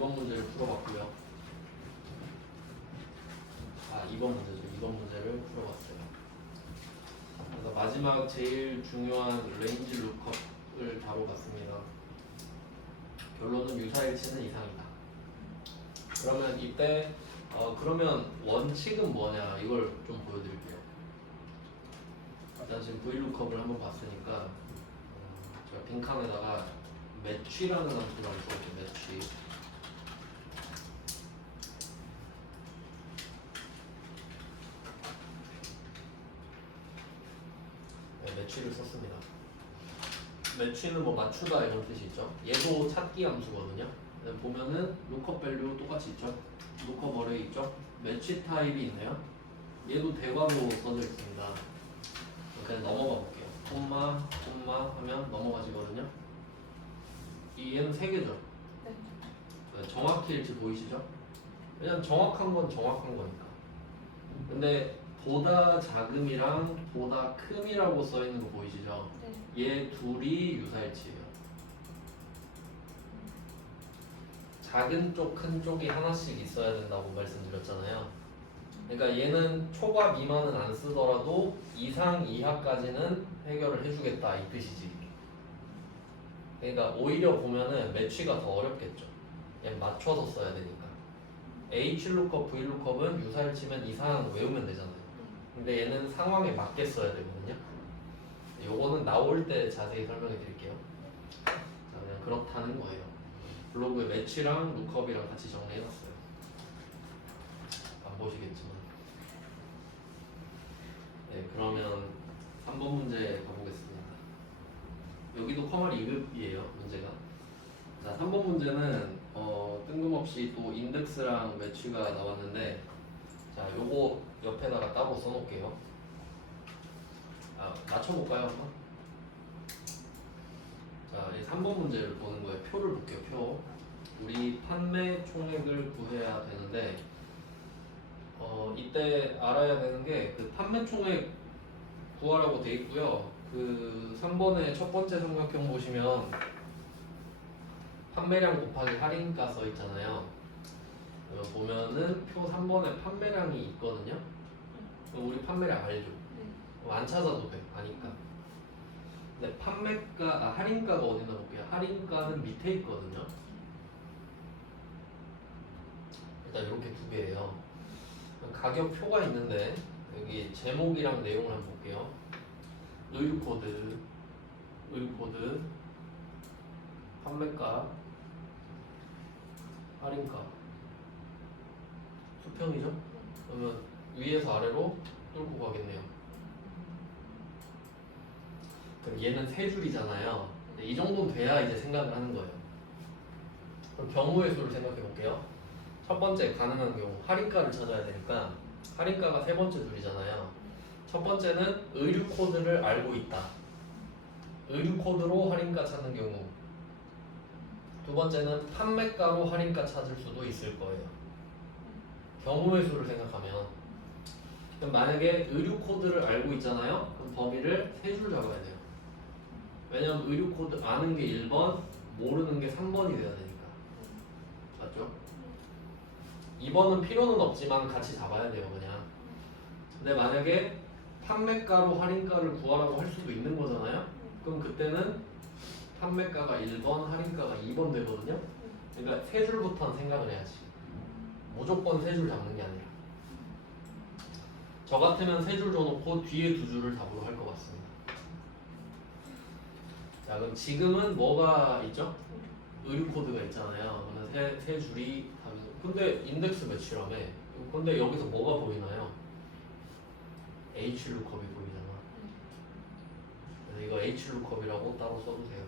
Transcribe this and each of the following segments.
1번 문제를 풀어봤고요. 2번 문제죠. 2번 문제를 풀어봤어요. 그래서 마지막 제일 중요한 레인지 룩업을 다뤄봤습니다. 결론은 유사일치는 이상이다. 그러면 이때 그러면 원칙은 뭐냐 이걸 좀 보여드릴게요. 일단 지금 VLOOKUP을 한번 봤으니까 제가 빈칸에다가 매취라는 함수를 써볼게요. 매취. 네, 매취를 썼습니다. 매취는 뭐 맞추다 이런 뜻이 있죠. 얘도 찾기 함수거든요. 보면은 lookup value 똑같이 있죠. lookup array 있죠. 매취 타입이 있네요. 얘도 대괄호 써져 있습니다. 그냥 넘어가 볼게요. 콤마 하면 넘어가지거든요. 얘는 3개죠. 네. 정확히 일치 보이시죠? 왜냐면 정확한 건 정확한 거니까. 근데 보다 작음이랑 보다 큼이라고 써 있는 거 보이시죠? 네. 얘 둘이 유사일치예요. 작은 쪽, 큰 쪽이 하나씩 있어야 된다고 말씀드렸잖아요. 그러니까 얘는 초과 미만은 안 쓰더라도 이상 이하까지는 해결을 해주겠다 이 뜻이지. 그러니까 오히려 보면은 매취가 더 어렵겠죠. 얘 맞춰서 써야 되니까. H-lookup, V-lookup은 유사일치면 이상 외우면 되잖아요. 근데 얘는 상황에 맞게 써야 되거든요. 요거는 나올 때 자세히 설명해 드릴게요. 자, 그냥 그렇다는 거예요. 블로그에 매치랑 루컵이랑 같이 정리해 놨어요. 안 보시겠지만. 네, 그러면 3번 문제 가보겠습니다. 여기도 커널 2급이에요, 문제가. 자, 3번 문제는 뜬금없이 또 인덱스랑 매치가 나왔는데, 자, 요거 옆에다가 따로 써놓을게요. 맞춰볼까요, 한번? 자, 이 3번 문제를 보는 거예요. 표를 볼게요, 표. 우리 판매 총액을 구해야 되는데, 이때 알아야 되는 게 그 판매 총액 구하라고 돼 있고요. 그 3번의 첫 번째 삼각형 보시면 판매량 곱하기 할인가 써 있잖아요. 보면은 표 3번에 판매량이 있거든요. 우리 판매량 알죠? 안 찾아도 돼, 아니까. 근데 판매가, 할인가가 어디 있나 볼게요. 할인가는 밑에 있거든요. 일단 이렇게 두 개예요. 가격표가 있는데 여기 제목이랑 내용을 한번 볼게요. 의류코드, 판매가, 할인가, 수평이죠? 그러면 위에서 아래로 뚫고 가겠네요. 그럼 얘는 세 줄이잖아요. 이 정도는 돼야 이제 생각을 하는 거예요. 그럼 경우의 수를 생각해 볼게요. 첫 번째 가능한 경우 할인가를 찾아야 되니까 할인가가 세 번째 줄이잖아요. 첫 번째는 의류 코드를 알고 있다. 의류 코드로 할인가 찾는 경우. 두 번째는 판매가로 할인가 찾을 수도 있을 거예요. 경우의 수를 생각하면. 그럼 만약에 의류 코드를 알고 있잖아요. 그럼 범위를 세 줄 잡아야 돼요. 왜냐면 의류 코드 아는 게 1번, 모르는 게 3번이 돼야 되니까. 맞죠? 2번은 필요는 없지만 같이 잡아야 돼요, 그냥. 근데 만약에 판매가로 할인가를 구하라고 할 수도 있는 거잖아요. 그럼 그때는 판매가가 1번, 할인가가 2번 되거든요. 그러니까 세 줄부터는 생각을 해야지. 무조건 세 줄 잡는 게 아니라. 저 같으면 세 줄 줘놓고 뒤에 두 줄을 답으로 할 것 같습니다. 자, 그럼 지금은 뭐가 있죠? 의류 코드가 있잖아요. 그러면 세 줄이 답이죠. 근데 인덱스 매치라며. 근데 여기서 뭐가 보이나요? H-lookup이 보이잖아. 그래서 이거 H-lookup이라고 따로 써도 돼요.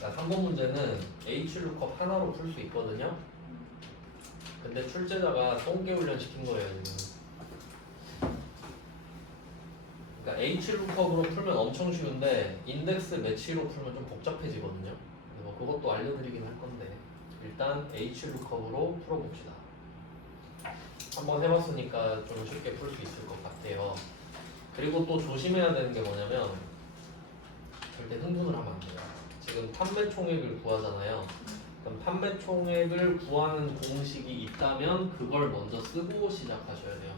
자, 3번 문제는 H-lookup 하나로 풀 수 있거든요. 근데 출제자가 똥개 훈련 시킨 거예요, 지금. 그러니까 H-lookup으로 풀면 엄청 쉬운데 인덱스 매치로 풀면 좀 복잡해지거든요. 뭐 그것도 알려드리긴 할 건데 일단 H-lookup으로 풀어봅시다. 한번 해봤으니까 좀 쉽게 풀 수 있을 것 같아요. 그리고 또 조심해야 되는 게 뭐냐면 절대 흥분을 하면 안 돼요. 지금 판매 총액을 구하잖아요. 그럼 판매 총액을 구하는 공식이 있다면 그걸 먼저 쓰고 시작하셔야 돼요.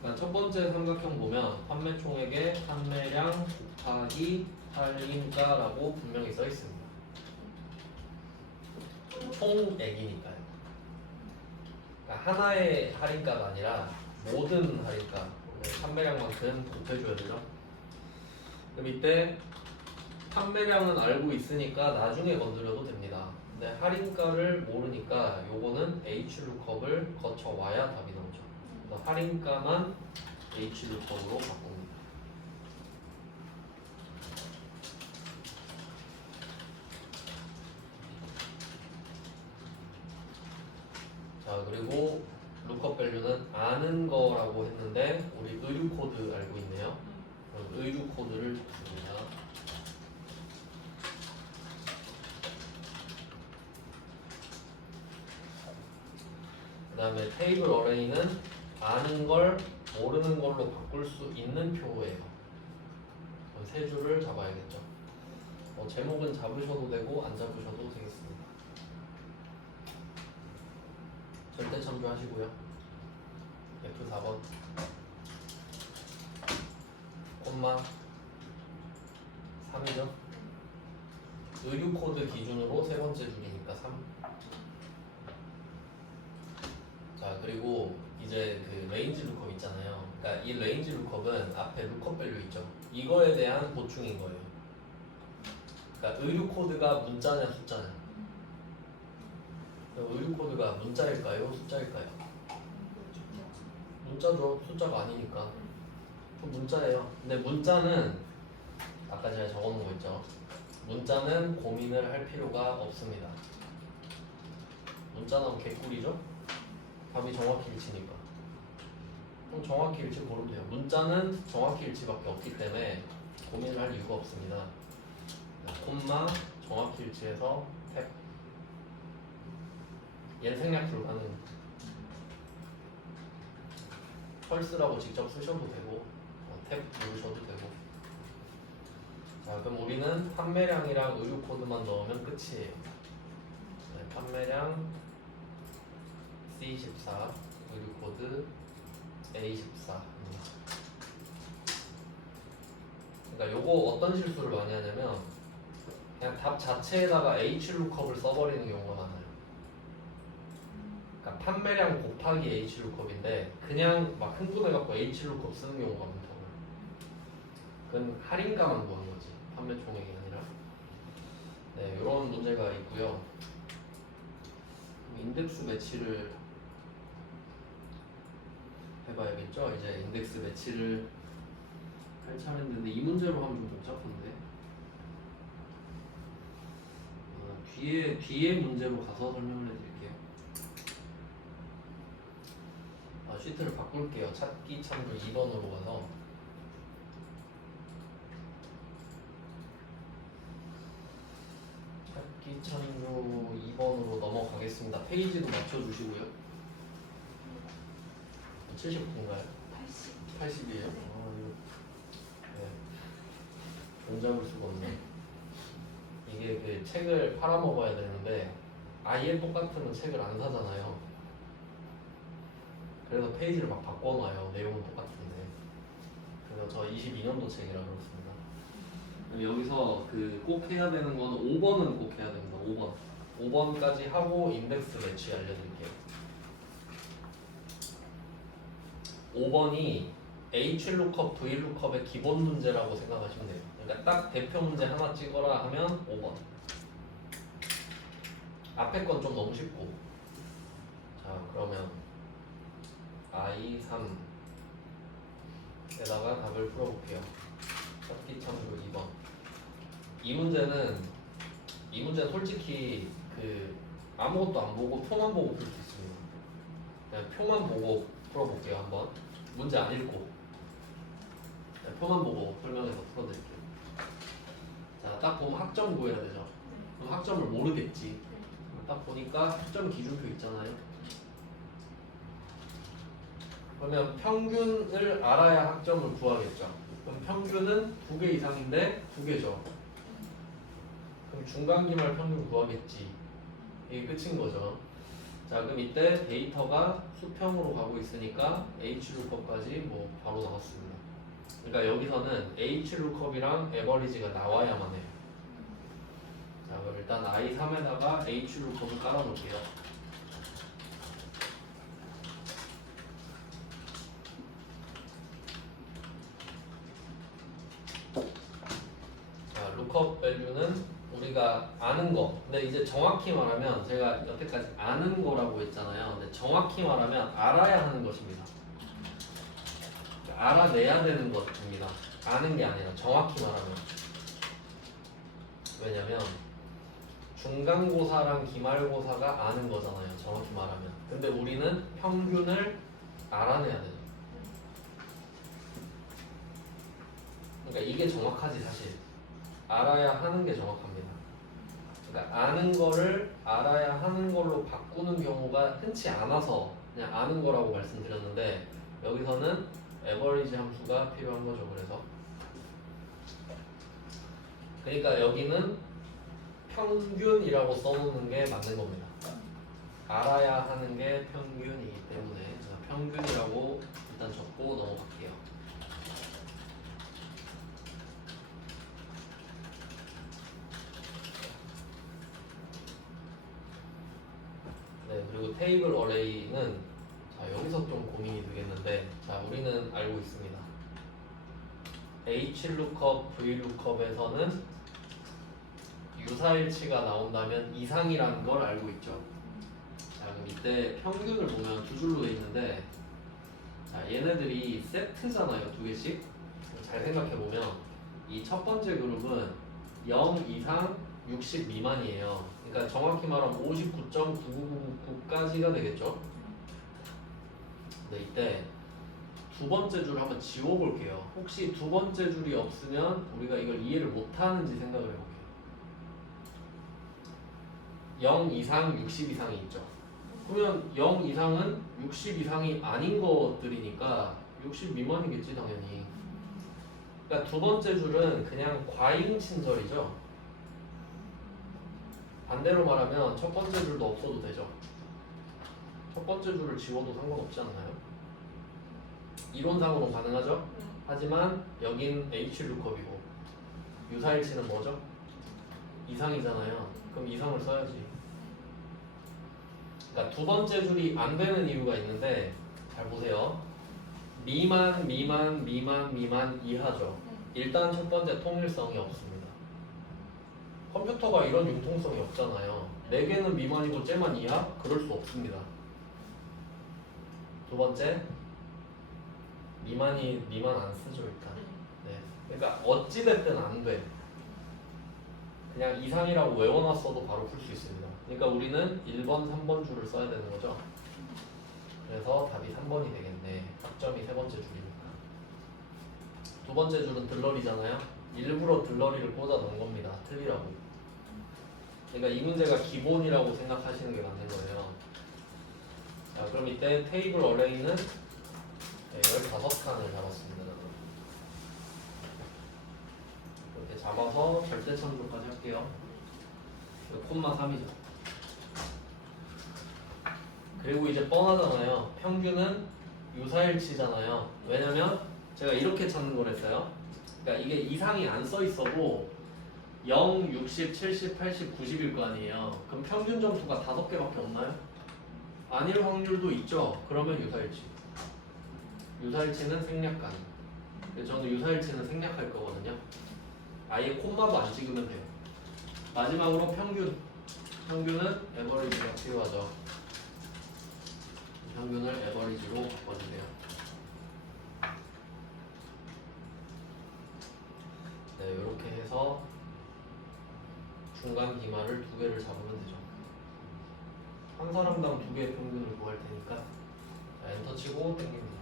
그러니까 첫 번째 삼각형 보면 판매 총액에 판매량 곱하기 할인가라고 분명히 써 있습니다. 총액이니까요. 그러니까 하나의 할인가가 아니라 모든 할인가, 판매량만큼 곱해줘야 되죠. 그럼 이때 판매량은 알고 있으니까 나중에 건드려도 됩니다. 근데 할인가를 모르니까 요거는 H룩컵을 거쳐와야 답이 나오죠. 그래서 할인가만 H룩컵으로 바꿉니다. 자, 그리고 룩컵 밸류는 아는 거라고 했는데 우리 의류 코드 알고 있네요. 그럼 의류 코드를 줍니다. 그 다음에 테이블 어레이는 아는 걸 모르는 걸로 바꿀 수 있는 표예요. 그럼 세 줄을 잡아야겠죠. 제목은 잡으셔도 되고 안 잡으셔도 되겠습니다. 절대 참조하시고요. F4번 콤마 3이죠. 의류 코드 기준으로 세 번째 줄이니까 3. 자, 그리고 이제 그 레인지 룩컵 있잖아요. 그러니까 이 레인지 룩컵은 앞에 룩컵 밸류 있죠. 이거에 대한 보충인 거예요. 그러니까 의류 코드가 문자냐 숫자냐. 의류 코드가 문자일까요? 숫자일까요? 문자죠. 숫자가 아니니까. 문자예요. 근데 문자는 아까 제가 적어놓은 거 있죠. 문자는 고민을 할 필요가 없습니다. 문자는 개꿀이죠? 답이 정확히 일치니까. 그럼 정확히 일치 고르면 돼요. 문자는 정확히 일치밖에 없기 때문에 고민을 할 이유가 없습니다. 콤마 정확히 일치해서 탭. 얘는 생략 불가능. 펄스라고 직접 쓰셔도 되고 탭 누르셔도 되고. 자, 그럼 우리는 판매량이랑 의류 코드만 넣으면 끝이에요. 네, 판매량 C14, 의류 코드 A14. 그러니까 요거 어떤 실수를 많이 하냐면 그냥 답 자체에다가 H룩컵을 써버리는 경우가 많아요. 그러니까 판매량 곱하기 H룩컵인데 그냥 막 흥분해갖고 H룩컵 쓰는 경우가 많다고요. 그건 할인가만 구한 거지 판매 총액이 아니라. 네, 이런 문제가 있고요. 인덱스 매치를 해봐야겠죠. 이제 인덱스 매치를 할 차례인데 이 문제로 하면 좀 복잡한데. 뒤에 문제로 가서 설명을 해드릴게요. 시트를 바꿀게요. 찾기 참조 2번으로 가서 찾기 참조 2번으로 넘어가겠습니다. 페이지도 맞춰주시고요. 79인가요? 80이에요? 네. 돈 잡을 수가 없네. 이게 그 책을 팔아먹어야 되는데 아예 똑같으면 책을 안 사잖아요. 그래서 페이지를 막 바꿔놔요. 내용은 똑같은데. 그래서 저 22년도 책이라 그렇습니다. 여기서 그 꼭 해야 되는 건 5번은 꼭 해야 됩니다. 5번. 5번까지 하고 인덱스 매치 알려드릴게요. 5번이 H룩컵, V룩컵의 기본 문제라고 생각하시면 돼요. 그러니까 딱 대표 문제 하나 찍어라 하면 5번. 앞에 건 좀 너무 쉽고. 자, 그러면 I3에다가 답을 풀어볼게요. 찾기 참조 2번. 이 문제는 솔직히 그 아무것도 안 보고 표만 보고 풀 수 있습니다. 그냥 표만 보고 풀어볼게요. 한번 문제 안 읽고 그냥 표만 보고 설명해서 풀어드릴게요. 자, 딱 보면 학점 구해야 되죠. 그럼 학점을 모르겠지. 딱 보니까 학점 기준표 있잖아요. 그러면 평균을 알아야 학점을 구하겠죠. 그럼 평균은 2개 이상인데 2개죠. 그럼 중간기말 평균 구하겠지. 이게 끝인 거죠. 자, 그럼 이때 데이터가 수평으로 가고 있으니까 H루컵까지 뭐 바로 나왔습니다. 그러니까 여기서는 H루컵이랑 에버리지가 나와야만 해요. 자, 그럼 일단 I3에다가 H루컵을 깔아놓을게요. 자, 루컵 밸류는 우리가 아는 거. 근데 이제 정확히 말하면 제가 여태까지 아는 거라고 했잖아요. 근데 정확히 말하면 알아야 하는 것입니다. 알아내야 되는 것입니다. 아는 게 아니라 정확히 말하면. 왜냐면 중간고사랑 기말고사가 아는 거잖아요. 정확히 말하면. 근데 우리는 평균을 알아내야 돼요. 그러니까 이게 정확하지 사실. 알아야 하는 게 정확합니다. 그러니까 아는 거를 알아야 하는 걸로 바꾸는 경우가 흔치 않아서 그냥 아는 거라고 말씀드렸는데 여기서는 에버리지 함수가 필요한 거죠. 그러니까 여기는 평균이라고 써놓는 게 맞는 겁니다. 알아야 하는 게 평균이기 때문에 제가 평균이라고 일단 적고 넘어갈게요. 네, 그리고 테이블 어레이는 자, 여기서 좀 고민이 되겠는데 자, 우리는 알고 있습니다. H루컵, V루컵에서는 유사일치가 나온다면 이상이라는 걸 알고 있죠. 자, 그럼 이때 평균을 보면 두 줄로 돼 있는데 자, 얘네들이 세트잖아요. 두 개씩. 잘 생각해 보면 이 첫 번째 그룹은 0 이상 60 미만이에요. 그러니까 정확히 말하면 59.9999까지가 되겠죠. 근데 이때 두 번째 줄 한번 지워볼게요. 혹시 두 번째 줄이 없으면 우리가 이걸 이해를 못하는지 생각을 해볼게요. 0 이상 60 이상이 있죠. 그러면 0 이상은 60 이상이 아닌 것들이니까 60 미만이겠지 당연히. 그러니까 두 번째 줄은 그냥 과잉 친절이죠. 반대로 말하면 첫 번째 줄도 없어도 되죠. 첫 번째 줄을 지워도 상관없지 않나요? 이론상으로 가능하죠? 하지만 여긴 H루컵이고 유사일치는 뭐죠? 이상이잖아요. 그럼 이상을 써야지. 그러니까 두 번째 줄이 안 되는 이유가 있는데 잘 보세요. 미만, 미만, 미만, 미만 이하죠. 일단 첫 번째 통일성이 없습니다. 컴퓨터가 이런 융통성이 없잖아요. 4개는 미만이고 쟤만 이하? 그럴 수 없습니다. 두 번째 미만 안 쓰죠 일단. 네. 그러니까 어찌됐든 안 돼. 그냥 이상이라고 외워놨어도 바로 풀 수 있습니다. 그러니까 우리는 1번, 3번 줄을 써야 되는 거죠. 그래서 답이 3번이 되겠네. 학점이 세 번째 줄이니까. 두 번째 줄은 들러리잖아요. 일부러 들러리를 꽂아 놓은 겁니다. 틀리라고. 그러니까 이 문제가 기본이라고 생각하시는 게 맞는 거예요. 자, 그럼 이때 테이블 어레이는 15칸을 잡았습니다. 이렇게 잡아서 절대참조까지 할게요. 콤마 3이죠. 그리고 이제 뻔하잖아요. 평균은 유사일치잖아요. 왜냐면 제가 이렇게 찾는 거랬어요. 그러니까 이게 이상이 안 써 있어도 0, 60, 70, 80, 90일 거 아니에요. 그럼 평균 점수가 5개밖에 없나요? 아닐 확률도 있죠. 그러면 유사일치. 유사일치는 생략 가능. 그래서 저는 유사일치는 생략할 거거든요. 아예 콤마도 안 찍으면 돼요. 마지막으로 평균. 평균은 에버리지가 필요하죠. 평균을 에버리지로 바꿔주세요. 네, 이렇게 해서 중간 기말을 2개를 잡으면 되죠. 한 사람당 2개의 평균을 구할 테니까 자, 엔터 치고 땡깁니다.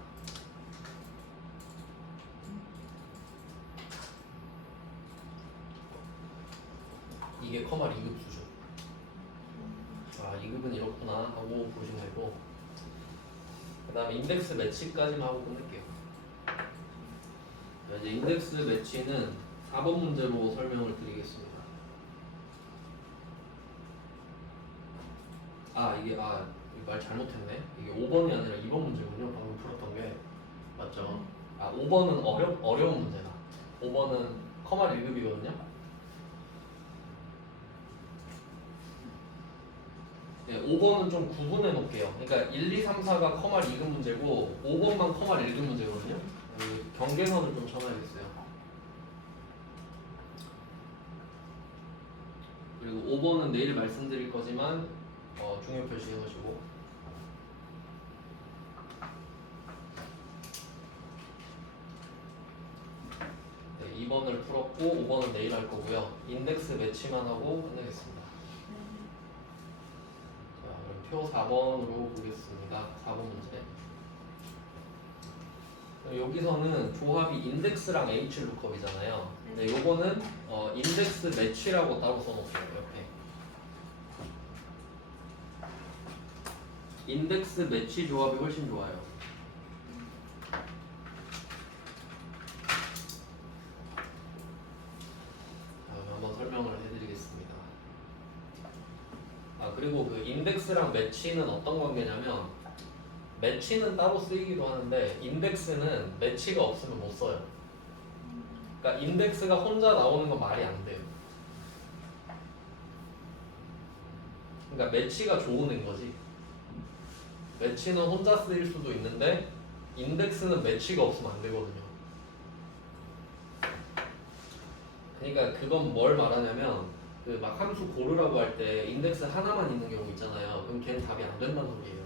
이게 커말 2급 수준. 아, 2급은 이렇구나 하고 보시면 되고, 그 다음에 인덱스 매치까지만 하고 끝낼게요. 자, 이제 인덱스 매치는 4번 문제로 설명을 드리겠습니다. 이게 말 잘못했네. 이게 5번이 아니라 2번 문제군요. 방금 풀었던 게 맞죠? 5번은 어려운 문제다. 5번은 커마 1급이거든요. 네, 5번은 좀 구분해 놓을게요. 그러니까 1, 2, 3, 4가 커마 2급 문제고 5번만 커마 1급 문제거든요. 경계선을 좀 쳐놔야겠어요. 그리고 5번은 내일 말씀드릴 거지만 중요 표시해 놓으시고, 네, 2번을 풀었고 5번은 내일 할 거고요. 인덱스 매치만 하고 끝내겠습니다. 자, 그럼 표 4번으로 보겠습니다. 4번 문제. 여기서는 조합이 인덱스랑 H 루컵이잖아요. 근데 요거는 인덱스 매치라고 따로 써놓을게요. 옆에 인덱스 매치 조합이 훨씬 좋아요. 한번 설명을 해드리겠습니다. 그리고 그 인덱스랑 매치는 어떤 관계냐면, 매치는 따로 쓰이기도 하는데 인덱스는 매치가 없으면 못 써요. 그러니까 인덱스가 혼자 나오는 건 말이 안 돼요. 그러니까 매치가 좋은 인 거지. 매치는 혼자 쓰일 수도 있는데 인덱스는 매치가 없으면 안 되거든요. 그러니까 그건 뭘 말하냐면, 그 막 함수 고르라고 할 때 인덱스 하나만 있는 경우 있잖아요. 그럼 걔는 답이 안 된다는 소리예요.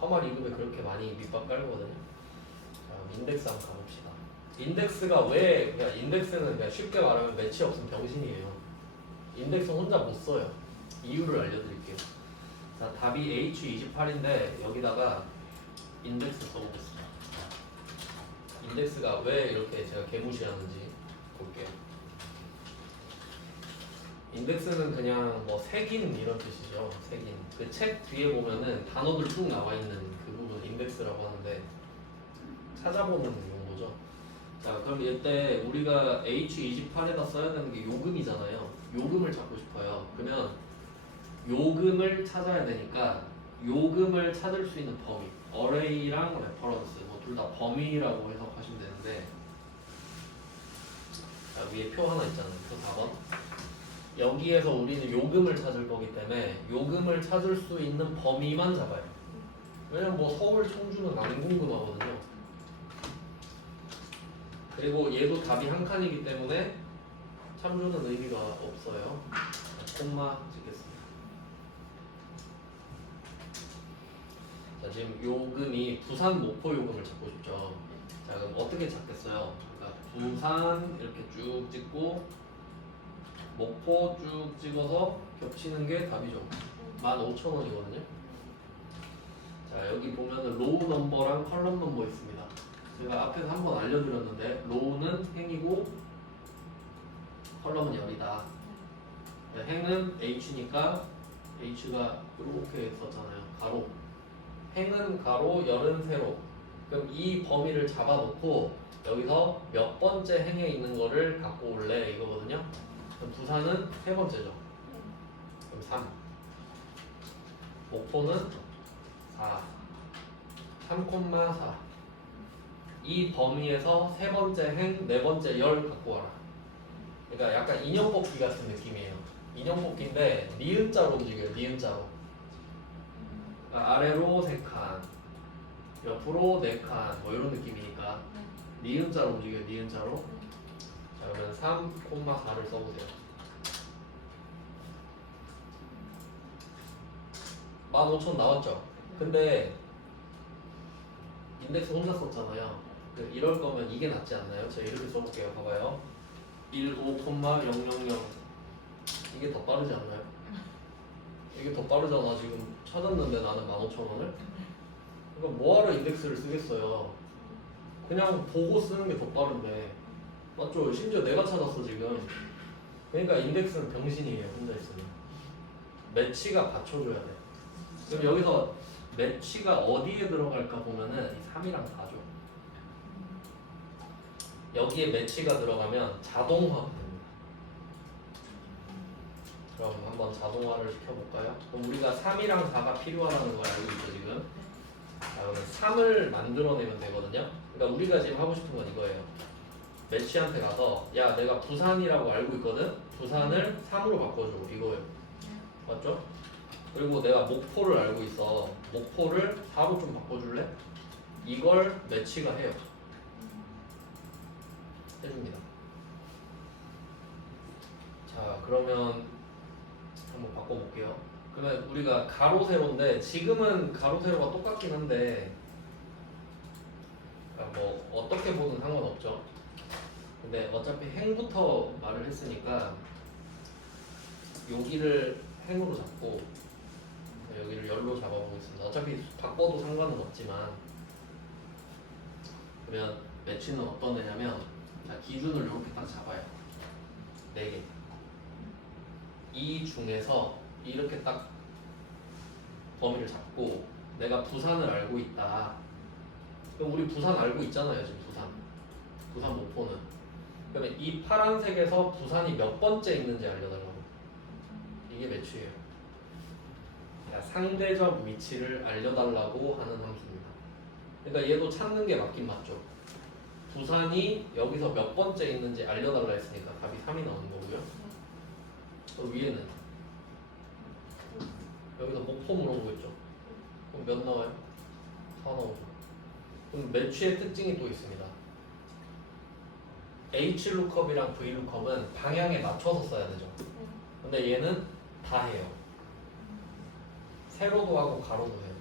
커마 2급에 그렇게 많이 밑밥 깔거든요. 자, 인덱스 한번 가봅시다. 인덱스가 그러니까 인덱스는 그냥 쉽게 말하면 매치 없으면 병신이에요. 인덱스 혼자 못 써요. 이유를 알려드릴게요. 자, 답이 H28인데 여기다가 인덱스 써보겠습니다. 인덱스가 왜 이렇게 제가 개무시하는지 볼게요. 인덱스는 그냥 뭐 색인 이런 뜻이죠. 색인. 그 책 뒤에 보면은 단어들 쭉 나와 있는 그 부분 인덱스라고 하는데, 찾아보는 용어죠. 자, 그럼 이때 우리가 H28에다 써야 되는 게 요금이잖아요. 요금을 찾고 싶어요. 그러면 요금을 찾아야 되니까 요금을 찾을 수 있는 범위, 어레이랑 레퍼런스 뭐 둘 다 범위라고 해석하시면 되는데, 자, 위에 표 하나 있잖아요. 표 4번. 여기에서 우리는 요금을 찾을 거기 때문에 요금을 찾을 수 있는 범위만 잡아요. 왜냐면 뭐 서울, 청주는 안 궁금하거든요. 그리고 얘도 답이 한 칸이기 때문에 참조는 의미가 없어요. 콤마 찍겠습니다. 자, 지금 요금이 부산, 목포 요금을 찾고 싶죠. 자, 그럼 어떻게 찾겠어요? 그러니까 부산 이렇게 쭉 찍고 목포 쭉 찍어서 겹치는 게 답이죠. 15,000원이거든요. 자, 여기 보면은 로우 넘버랑 컬럼 넘버 있습니다. 제가 앞에서 한번 알려드렸는데, 로우는 행이고 컬럼은 열이다. 행은 H니까 H가 이렇게 썼잖아요. 가로. 행은 가로, 열은 세로. 그럼 이 범위를 잡아놓고 여기서 몇 번째 행에 있는 거를 갖고 올래 이거거든요. 그럼 부산은 세 번째죠. 그럼 3. 목포는 4. 3,4. 이 범위에서 세 번째 행, 네 번째 열 갖고 와라. 그러니까 약간 인형 뽑기 같은 느낌이에요. 인형 뽑기인데 니은자로 움직여요. 니은자로. 그러니까 아래로 3칸, 옆으로 4칸, 뭐 이런 느낌이니까 니은자로 움직여요. 니은자로. 자, 그러면 3,4를 써보세요. 15,000 나왔죠? 근데 인덱스 혼자 썼잖아요. 이럴 거면 이게 낫지 않나요? 제가 이렇게 써볼게요. 봐봐요. 15,000 이게 더 빠르지 않나요? 이게 더 빠르잖아. 지금 찾았는데 나는 15,000원을. 그러니까 뭐하러 인덱스를 쓰겠어요. 그냥 보고 쓰는 게 더 빠른데, 맞죠? 심지어 내가 찾았어 지금. 그러니까 인덱스는 병신이에요. 혼자 있으면. 매치가 받쳐줘야 돼. 그럼 여기서 매치가 어디에 들어갈까 보면은 이 3이랑 4죠. 여기에 매치가 들어가면 자동화가 됩니다. 그럼 한번 자동화를 시켜볼까요? 그럼 우리가 3이랑 4가 필요하다는 걸 알고 있죠 지금? 자 그러면 3을 만들어내면 되거든요. 그러니까 우리가 지금 하고 싶은 건 이거예요. 매치한테 가서 야 내가 부산이라고 알고 있거든? 부산을 3으로 바꿔줘 이거예요. 맞죠? 그리고 내가 목포를 알고 있어. 목포를 4로 좀 바꿔줄래? 이걸 매치가 해요. 해줍니다. 자 그러면 한번 바꿔볼게요. 그러면 우리가 가로 세로인데 지금은 가로 세로가 똑같긴 한데 그러니까 뭐 어떻게 보든 상관없죠. 근데 어차피 행부터 말을 했으니까 여기를 행으로 잡고 여기를 열로 잡아보겠습니다. 어차피 바꿔도 상관은 없지만 그러면 매치는 어떤 애냐면 자, 기준을 이렇게 딱 잡아요. 4개. 이 중에서 이렇게 딱 범위를 잡고 내가 부산을 알고 있다. 그럼 우리 부산 알고 있잖아요 지금 부산 목포는. 그러면 이 파란색에서 부산이 몇 번째 있는지 알려달라고. 이게 매치예요. 그러니까 상대적 위치를 알려달라고 하는 함수입니다. 그러니까 얘도 찾는 게 맞긴 맞죠. 부산이 여기서 몇 번째 있는지 알려달라 했으니까 답이 3이 나오는 거고요. 그리고 위에는 여기서 목포 물어보고 있죠. 그럼 몇 나와요? 4 나오죠. 그럼 매치의 특징이 또 있습니다. H룩컵이랑 V룩컵은 방향에 맞춰서 써야 되죠. 근데 얘는 다 해요. 세로도 하고 가로도 해요.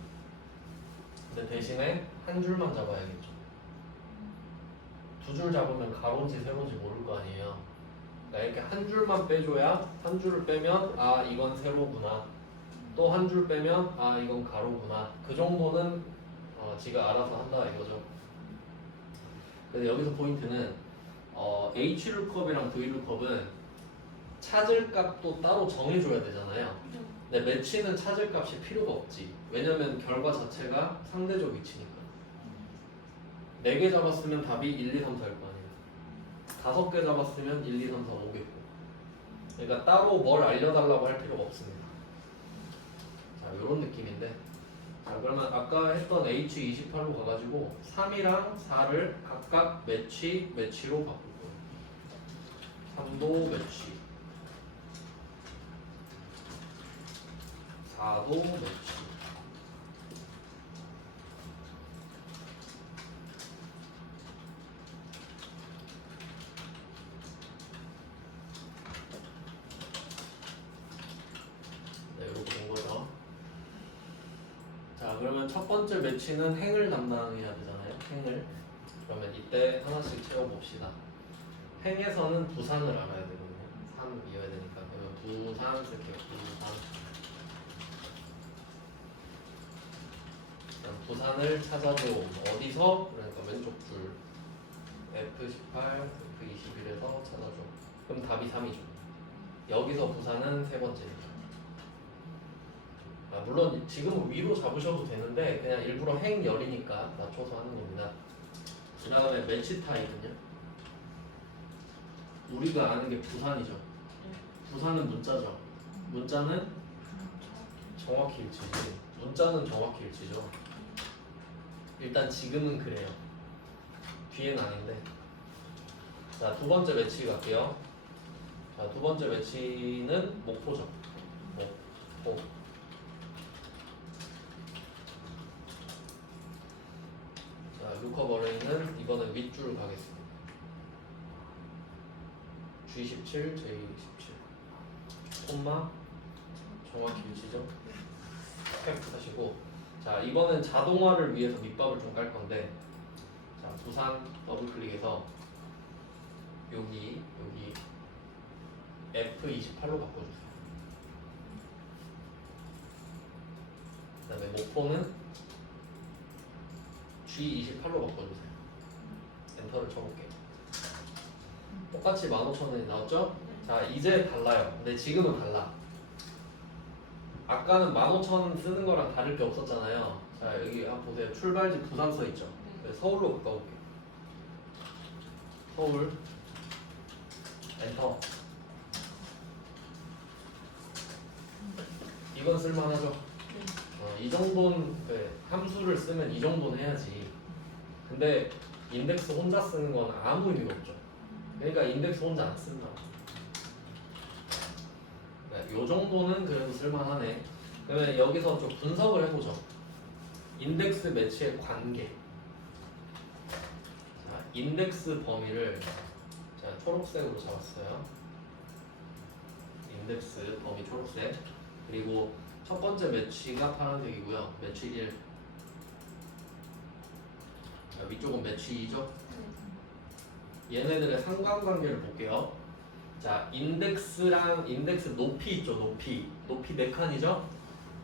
근데 대신에 한 줄만 잡아야겠죠. 2줄 잡으면 가로인지 세로인지 모를 거 아니에요. 그러니까 이렇게 한 줄만 빼줘야 한 줄을 빼면 아 이건 세로구나. 또 한 줄 빼면 아 이건 가로구나. 그 정도는 지가 알아서 한다 이거죠. 근데 여기서 포인트는 H룩컵이랑 V룩컵은 찾을 값도 따로 정해줘야 되잖아요. 근데 매치는 찾을 값이 필요가 없지. 왜냐면 결과 자체가 상대적 위치니까. 4개 잡았으면 답이 1, 2, 3, 4일 거 아니에요. 5개 잡았으면 1, 2, 3, 4, 5겠고. 그러니까 따로 뭘 알려달라고 할 필요가 없습니다. 자, 이런 느낌인데. 자, 그러면 아까 했던 H28로 가가지고 3이랑 4를 각각 매치로 바꿀 거예요. 3도 매치, 4도 매치. 네, 이렇게 된 거죠. 자, 그러면 첫 번째 매치는 행을 담당해야 되잖아요. 행을. 그러면 이때 하나씩 채워봅시다. 행에서는 부산을 알아야 되거든요. 3 이어야 되니까. 그러면 부산 쓸게요. 부산. 부산을 찾아줘. 어디서? 그러니까 왼쪽 줄 F18, F21에서 찾아줘. 그럼 답이 3이죠. 여기서 부산은 세 번째입니다. 물론 지금은 위로 잡으셔도 되는데 그냥 일부러 행 열이니까 맞춰서 하는 겁니다. 그 다음에 매치 타입은요? 우리가 아는 게 부산이죠. 부산은 문자죠. 문자는 정확히 일치지. 문자는 정확히 일치죠. 일단 지금은 그래요. 뒤엔 아닌데. 자, 두 번째 매치 갈게요. 자, 두 번째 매치는 목포죠. 목포. 자, 룩컵 어레이는 이거는 윗줄 가겠습니다. G17, J17. 콤마 정확히 일치죠. 캡 하시고. 자, 이번엔 자동화를 위해서 밑밥을 좀 깔 건데, 자, 부산 더블 클릭해서 여기 F28로 바꿔주세요. 그 다음에 목포는 G28로 바꿔주세요. 엔터를 쳐볼게요. 똑같이 15,000원이 나왔죠? 자, 이제 달라요. 근데 지금은 달라. 아까는 15,000원 쓰는 거랑 다를 게 없었잖아요. 자, 여기 한번 보세요. 출발지 부산 써있죠? 서울로 바꿔볼게요. 서울 엔터. 이건 쓸만하죠? 이 정도는 함수를 쓰면 이 정도는 해야지. 근데 인덱스 혼자 쓰는 건 아무 의미가 없죠. 그러니까 인덱스 혼자 안 쓴다. 네, 요 정도는 그래도 쓸만하네. 그러면 여기서 좀 분석을 해보죠. 인덱스 매치의 관계. 자, 인덱스 범위를 자, 초록색으로 잡았어요. 인덱스 범위 초록색. 그리고 첫 번째 매치가 파란색이고요. 매치 1. 자, 위쪽은 매치 2죠. 얘네들의 상관관계를 볼게요. 자, 인덱스랑 인덱스 높이 있죠. 높이 4칸이죠.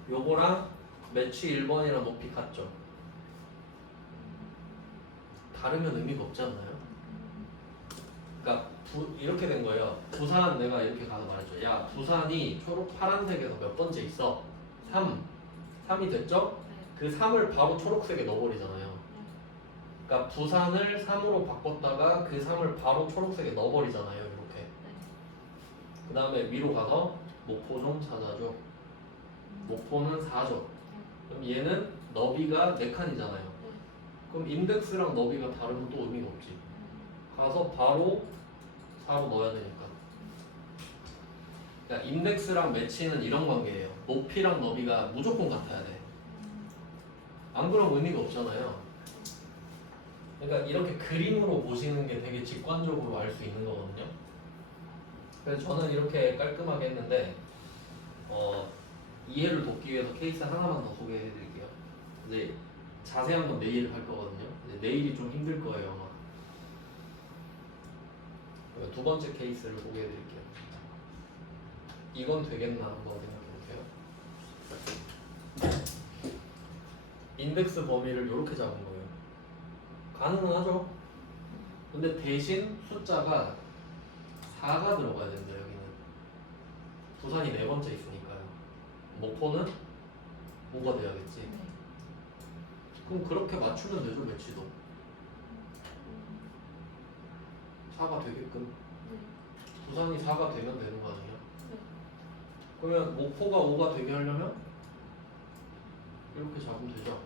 요거랑 매치 1번이랑 높이 같죠. 다르면 의미가 없지 않나요? 그러니까 이렇게 된 거예요. 부산 내가 이렇게 가서 말했죠. 야, 부산이 초록 파란색에서 몇 번째 있어? 3이 됐죠? 그 3을 바로 초록색에 넣어버리잖아요. 그러니까 부산을 3으로 바꿨다가 그 3을 바로 초록색에 넣어버리잖아요. 이렇게. 그 다음에 위로 가서 목포 좀 찾아줘. 목포는 4죠. 그럼 얘는 너비가 4칸이잖아요. 그럼 인덱스랑 너비가 다르면 또 의미가 없지. 가서 바로 4로 넣어야 되니까. 그러니까 인덱스랑 매치는 이런 관계예요. 높이랑 너비가 무조건 같아야 돼. 안 그러면 의미가 없잖아요. 그러니까 이렇게 그림으로 보시는 게 되게 직관적으로 알 수 있는 거거든요. 그래서 저는 이렇게 깔끔하게 했는데 이해를 돕기 위해서 케이스 하나만 더 소개해 드릴게요. 이제 자세한 건 내일 할 거거든요. 이제 내일이 좀 힘들 거예요, 아마. 두 번째 케이스를 소개해 드릴게요. 이건 되겠나 한번 생각해 볼게요. 인덱스 범위를 이렇게 잡은 거예요. 가능은 하죠. 근데 대신 숫자가 4가 들어가야 된다. 여기는 부산이 4번째 있으니까요. 목포는 5가 돼야겠지. 그럼 그렇게 맞추면 되죠. 매치도 4가 되게끔. 부산이 4가 되면 되는 거 아니에요? 그러면 목포가 5가 되게 하려면 이렇게 잡으면 되죠.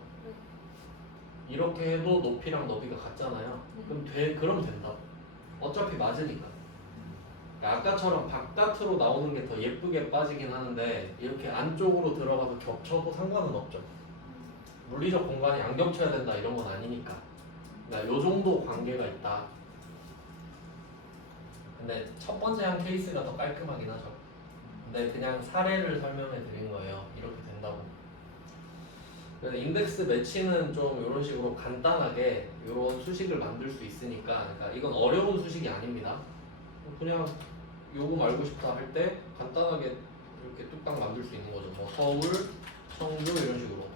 이렇게 해도 높이랑 너비가 같잖아요. 그럼 된다. 어차피 맞으니까. 그러니까 아까처럼 바깥으로 나오는 게 더 예쁘게 빠지긴 하는데 이렇게 안쪽으로 들어가서 겹쳐도 상관은 없죠. 물리적 공간이 안 겹쳐야 된다 이런 건 아니니까. 그러니까 요 정도 관계가 있다. 근데 첫 번째 한 케이스가 더 깔끔하긴 하죠. 근데 그냥 사례를 설명해 드린 거예요. 이렇게 된다고. 그래서 인덱스 매치는 좀 이런 식으로 간단하게 이런 수식을 만들 수 있으니까, 그러니까 이건 어려운 수식이 아닙니다. 그냥 요거 알고 싶다 할 때 간단하게 이렇게 뚝딱 만들 수 있는 거죠. 뭐 서울, 청주 이런 식으로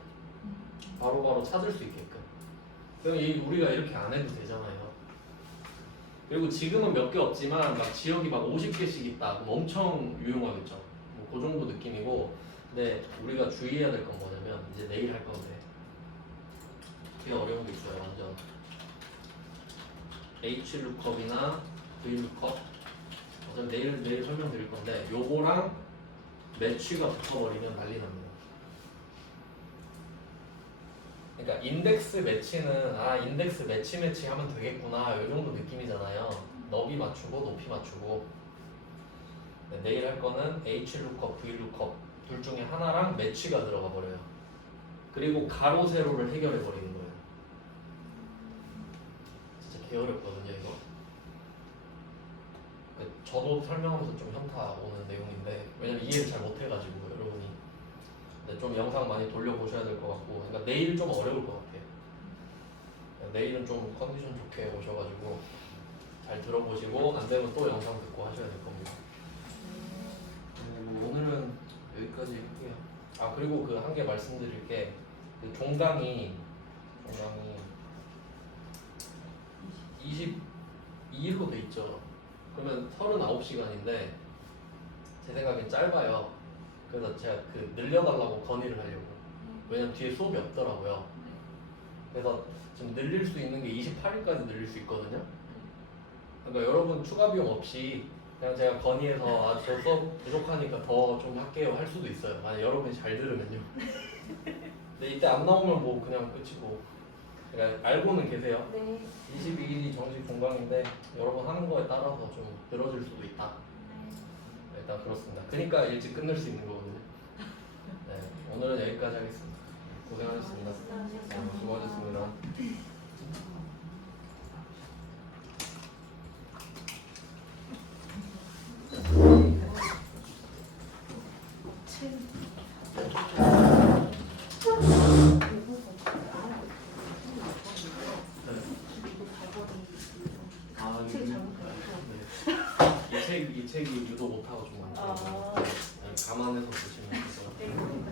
바로바로 찾을 수 있게끔. 그럼 우리가 이렇게 안 해도 되잖아요. 그리고 지금은 몇 개 없지만 막 지역이 막 50개씩 있다. 그럼 엄청 유용하겠죠. 뭐 그 정도 느낌이고. 근데 우리가 주의해야 될 건 뭐냐면 이제 내일 할 건데 되게 어려운 게 있어요. 완전 H룩컵이나 V룩컵 어차피 내일 설명드릴 건데 요거랑 매치가 붙어버리면 난리 납니다. 그러니까 인덱스 매치는 인덱스 매치 하면 되겠구나 이 정도 느낌이잖아요. 너비 맞추고 높이 맞추고. 내일 할 거는 H룩컵, V룩컵 둘 중에 하나랑 매치가 들어가 버려요. 그리고 가로 세로를 해결해 버리는 거예요. 진짜 개어렵거든요 이거. 저도 설명하면서 좀 현타 오는 내용인데 왜냐면 이해를 잘 못해가지고 여러분이. 근데 좀 영상 많이 돌려보셔야 될 것 같고, 그러니까 내일 좀 어려울 것 같아요. 내일은 좀 컨디션 좋게 오셔가지고 잘 들어보시고 안 되면 또 영상 듣고 하셔야 될 겁니다. 뭐 오늘은 여기까지 할게요. 그리고 그 한 개 말씀드릴 게 그 종강이 22일로 돼 있죠. 그러면 39시간인데 제 생각엔 짧아요. 그래서 제가 그 늘려달라고 건의를 하려고. 왜냐면 뒤에 수업이 없더라고요. 그래서 지금 늘릴 수 있는 게 28일까지 늘릴 수 있거든요. 그러니까 여러분 추가 비용 없이 그냥 제가 건의해서 아, 저 수업 부족하니까 더 좀 할게요 할 수도 있어요. 만약 여러분이 잘 들으면요. 근데 이때 안 나오면 뭐 그냥 끝이고. 그러니까 알고는 계세요. 네. 22일이 정식 공강인데 여러분 하는 거에 따라서 좀 늘어질 수도 있다. 일단 그렇습니다. 그러니까 일찍 끝낼 수 있는 거거든요. 네, 오늘은 여기까지 하겠습니다. 고생하셨습니다. 네, 수고하셨습니다. 아, 이 책이 유도 못하고 좀 많더라고요. 감안해서 보시면 돼요.